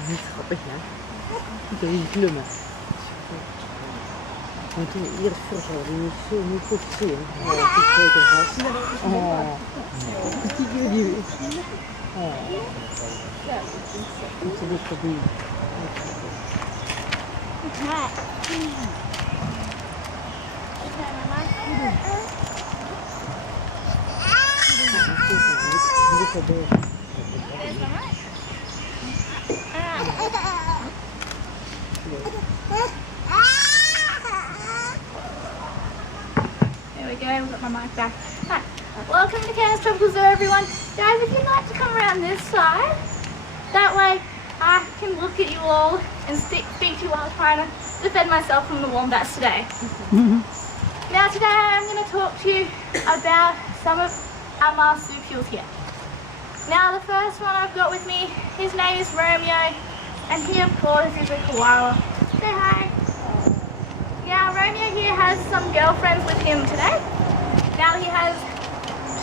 Dat is grappig, hè? Die glummen. Want toen eerst vroeger hadden we niet zo goed gezien. Oh, die grote gast. Oh, die. Oh, dat is ook voorbij. There we go, we've got my mic back. Hi. Welcome to Cairns Tropical Zoo, everyone. Guys, if you'd like to come around this side, that way I can look at you all and speak to you while I'm trying to defend myself from the wombats today. Now today I'm going to talk to you about some of our marsupials here. Now the first one I've got with me, his name is Romeo, and he of course is a koala. Say hi. Now Romeo here has some girlfriends with him today. Now he has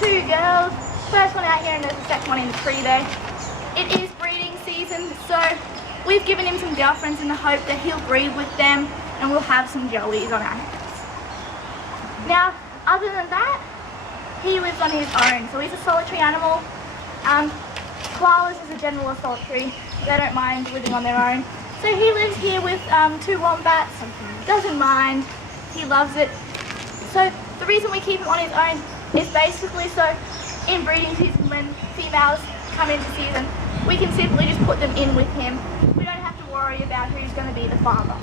two girls, first one out here and there's the second one in the tree there. It is breeding season, so we've given him some girlfriends in the hope that he'll breed with them and we'll have some joeys on our hands. Now, other than that, he lives on his own, so he's a solitary animal. Koalas is a general solitary, they don't mind living on their own. So he lives here with two wombats, doesn't mind, he loves it. So the reason we keep him on his own is basically so in breeding season when females come into season, we can simply just put them in with him. We don't have to worry about who's going to be the father.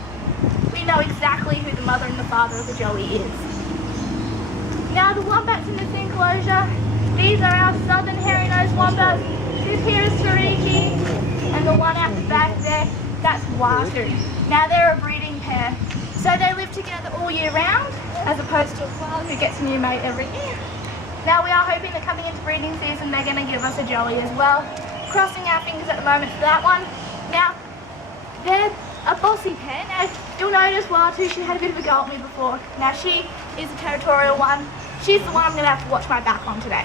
We know exactly who the mother and the father of the joey is. Now the wombats in this enclosure, these are our southern hairy-nosed wombats. This here is Tariki, and the one out the back there, that's Watu. Now they're a breeding pair, so they live together all year round, as opposed to a koala who gets a new mate every year. Now we are hoping that coming into breeding season, they're going to give us a joey as well. Crossing our fingers at the moment for that one. Now, they're a bossy pair. Now, you'll notice Watu, she had a bit of a go at me before. Now she is a territorial one. She's the one I'm going to have to watch my back on today.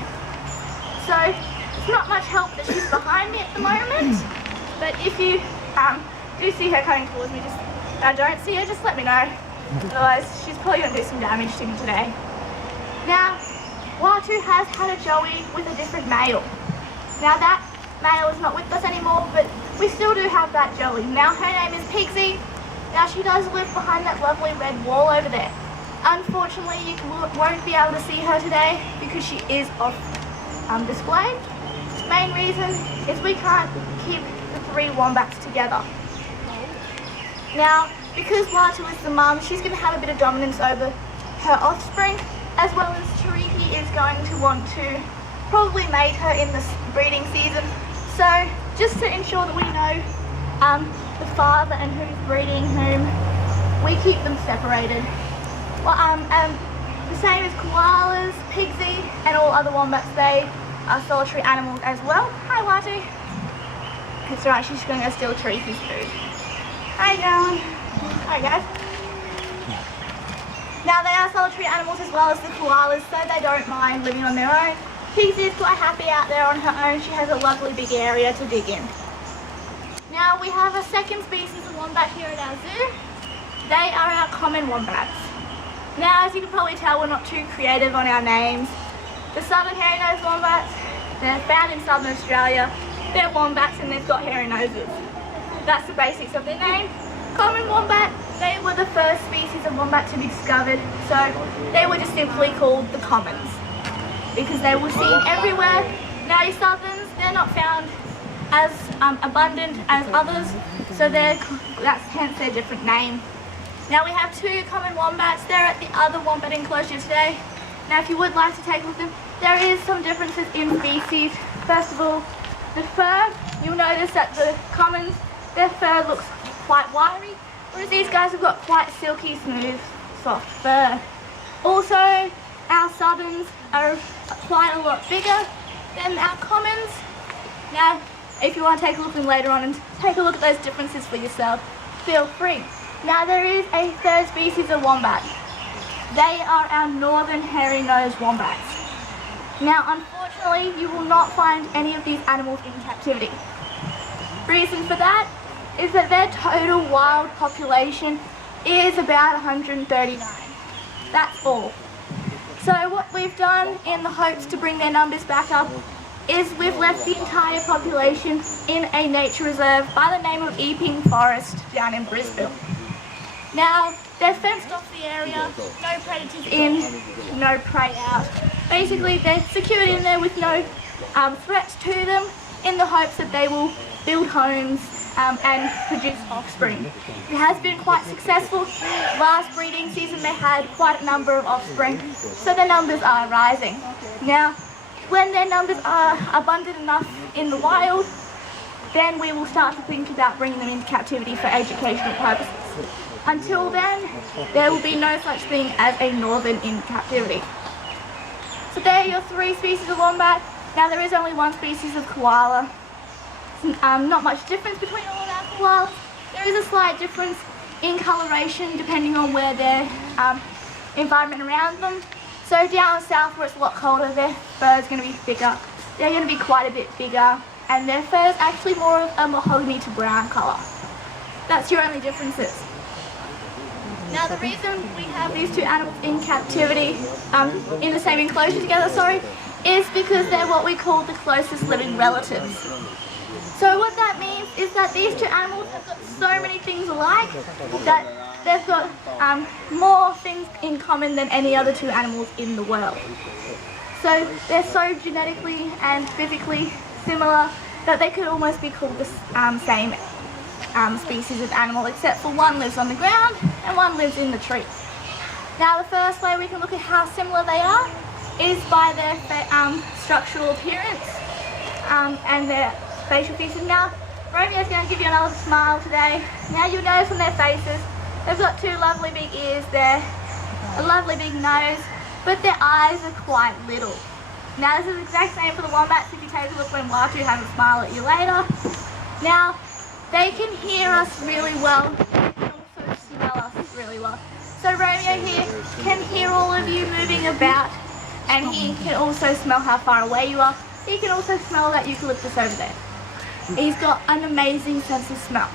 So, it's not much help that she's behind me at the moment, but if you do see her coming towards me, if I don't see her, just let me know. Otherwise, she's probably going to do some damage to me today. Now, Watu has had a joey with a different male. Now that male is not with us anymore, but we still do have that joey. Now her name is Pigsy. Now she does live behind that lovely red wall over there. Unfortunately, you won't be able to see her today because she is off display. Main reason is we can't keep the three wombats together. Now, because Watu is the mum, she's going to have a bit of dominance over her offspring, as well as Tariki is going to want to probably mate her in the breeding season. So, just to ensure that we know the father and who's breeding whom, we keep them separated. Well, the same as koalas, Pigsy, and all other wombats, they are solitary animals as well. Hi, Watu. It's alright, she's going to go steal Tariki's food. Hi, John. Hi, guys. Now, they are solitary animals as well as the koalas, so they don't mind living on their own. Pigsy is quite happy out there on her own. She has a lovely big area to dig in. Now, we have a second species of wombat here at our zoo. They are our common wombats. Now, as you can probably tell, we're not too creative on our names. The southern hairy-nosed wombats, they're found in southern Australia. They're wombats and they've got hairy noses. That's the basics of their name. Common wombat, they were the first species of wombat to be discovered, so they were just simply called the commons because they were seen everywhere. Now your southerns, they're not found as abundant as others, so that's hence their different name. Now we have two common wombats. They're at the other wombat enclosure today. Now if you would like to take a look at them, there is some differences in species. First of all, the fur, you'll notice that the commons, their fur looks quite wiry, whereas these guys have got quite silky, smooth, soft fur. Also, our southerns are quite a lot bigger than our commons. Now, if you want to take a look at them later on and take a look at those differences for yourself, feel free. Now, there is a third species of wombat. They are our northern hairy-nosed wombats. Now, unfortunately, you will not find any of these animals in captivity. Reason for that is that their total wild population is about 139. That's all. So what we've done in the hopes to bring their numbers back up is we've left the entire population in a nature reserve by the name of Epping Forest down in Brisbane. Now, they're fenced off the area, no predators in, no prey out. Basically, they're secured in there with no threats to them in the hopes that they will build homes and produce offspring. It has been quite successful. Last breeding season they had quite a number of offspring, so their numbers are rising. Now, when their numbers are abundant enough in the wild, then we will start to think about bringing them into captivity for educational purposes. Until then, there will be no such thing as a northern in captivity. So there are your 3 species of wombat. Now there is only 1 species of koala. Not much difference between all of our koalas. There is a slight difference in coloration depending on where their environment around them. So down south where it's a lot colder, their fur is going to be thicker. They're going to be quite a bit bigger, and their fur is actually more of a mahogany to brown colour. That's your only differences. Now the reason we have these 2 animals in captivity, in the same enclosure together, is because they're what we call the closest living relatives. So what that means is that these 2 animals have got so many things alike that they've got more things in common than any other 2 animals in the world. So they're so genetically and physically similar that they could almost be called the same species of animal, except for one lives on the ground and one lives in the tree. Now the first way we can look at how similar they are is by their structural appearance and their facial features. Now Romeo's going to give you another smile today. Now you'll notice on their faces they've got 2 lovely big ears there, a lovely big nose, but their eyes are quite little. Now this is the exact same for the wombats if you take a look when Watu has a smile at you later. Now they can hear us really well, they can also smell us really well. So Romeo here can hear all of you moving about, and he can also smell how far away you are. He can also smell that eucalyptus over there. He's got an amazing sense of smell.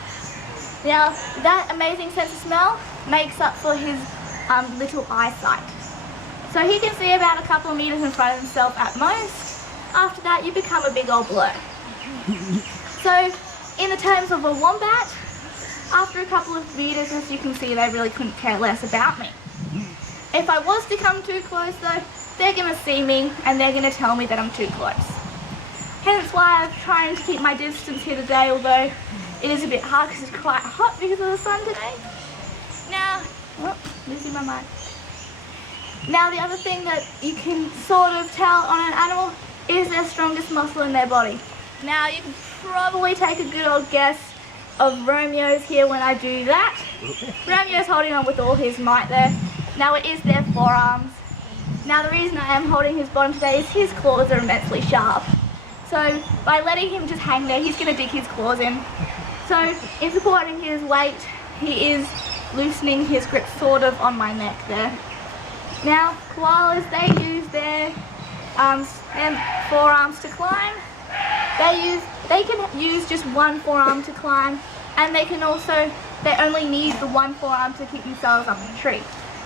Now that amazing sense of smell makes up for his little eyesight. So he can see about a couple of meters in front of himself at most. After that you become a big old blur. So in the terms of a wombat, after a couple of meters, as you can see, they really couldn't care less about me. If I was to come too close though, they're going to see me and they're going to tell me that I'm too close. Hence why I'm trying to keep my distance here today, although it is a bit hard because it's quite hot because of the sun today. Now, losing my mind. Now the other thing that you can sort of tell on an animal is their strongest muscle in their body. Now you can probably take a good old guess of Romeo's here when I do that. Romeo's holding on with all his might there. Now it is their forearms. Now the reason I am holding his bottom today is his claws are immensely sharp. So by letting him just hang there, he's going to dig his claws in. So in supporting his weight, he is loosening his grip sort of on my neck there. Now koalas, they use their forearms to climb. They can use just one forearm to climb, and they only need the one forearm to keep themselves up the tree.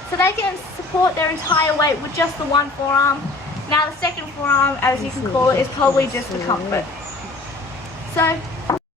So they can support their entire weight with just the one forearm. Now the second forearm, as you can call it, is probably just for comfort. So